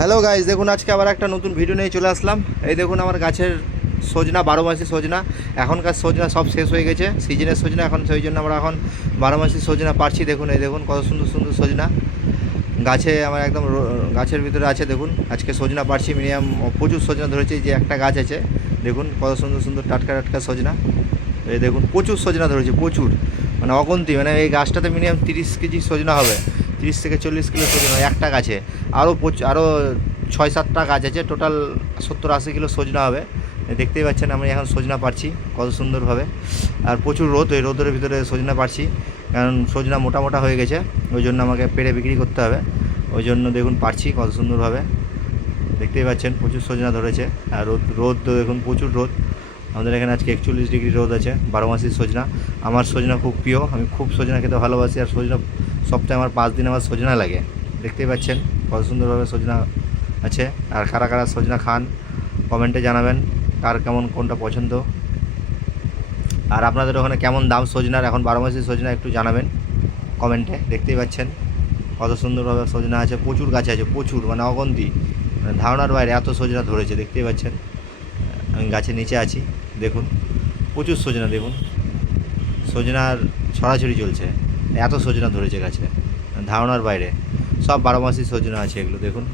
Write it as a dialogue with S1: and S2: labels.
S1: Hello guys দেখুন, আজকে আবার একটা নতুন ভিডিও নিয়ে চলে আসলাম। এই দেখুন, আমার গাছের সজনা, বারো মাসি সজনা। এখনকার সজনা সব শেষ হয়ে গেছে। সিজনের সজনা, এখন সেই জন্য আমরা এখন বারো মাসি সজনা পারছি। দেখুন, এই দেখুন, কত সুন্দর সুন্দর সজনা। গাছে আমার একদম গাছের ভিতরে আছে, দেখুন। আজকে সজনা পারছি মিনিমাম, প্রচুর সজনা ধরেছি, যে একটা গাছ আছে। দেখুন, কত সুন্দর সুন্দর টাটকা টাটকা সজনা। এই দেখুন, প্রচুর সজনা ধরেছে, প্রচুর। মানে অগন্তি মানে এই গাছটাতে মিনিমাম তিরিশ কেজি সজনা হবে। তিরিশ থেকে চল্লিশ কিলো সজনা একটা গাছে। আরও আরও ছয় সাতটা গাছ আছে, টোটাল সত্তর আশি কিলো সজনা হবে। দেখতেই পাচ্ছেন আমি এখন সজনা পারছি কত সুন্দরভাবে। আর প্রচুর রোদ ওই রোদের ভিতরে সজনা পারছি কারণ সজনা মোটা মোটা হয়ে গেছে, ওই জন্য আমাকে পেড়ে বিক্রি করতে হবে। ওই জন্য দেখুন পারছি কত সুন্দরভাবে। দেখতেই পাচ্ছেন প্রচুর সজনা ধরেছে, আর রোদ রোদ দেখুন প্রচুর রোদ। আমাদের এখানে আজকে একচল্লিশ ডিগ্রি রোদ আছে, বারো মাসির সজনা। আমার সজনা খুব প্রিয়, আমি খুব সজনা খেতে ভালোবাসি, আর সজনা সপ্তাহে আমার পাঁচ দিন আমার সজনা লাগে। দেখতেই পাচ্ছেন কত সুন্দরভাবে সজনা আছে। আর কারা কারা সজনা খান, কমেন্টে জানাবেন কার কেমন, কোনটা পছন্দ। আর আপনাদের ওখানে কেমন দাম সজনার, এখন বারো মাসির সজনা একটু জানাবেন কমেন্টে, দেখতেই পাচ্ছেন কত সুন্দরভাবে সজনা আছে। প্রচুর গাছ আছে, প্রচুর মানে অগন্তি। মানে ধারণার বাইরে এত সজনা ধরেছে, দেখতেই পাচ্ছেন। আমি গাছের নিচে আছি, দেখুন, প্রচুর সজনা, দেখুন। সজনার ছড়াছড়ি চলছে, এত সজনা ধরেছে গাছে, ধারণার বাইরে। সব বারো মাসি সজনা আছে এগুলো, দেখুন।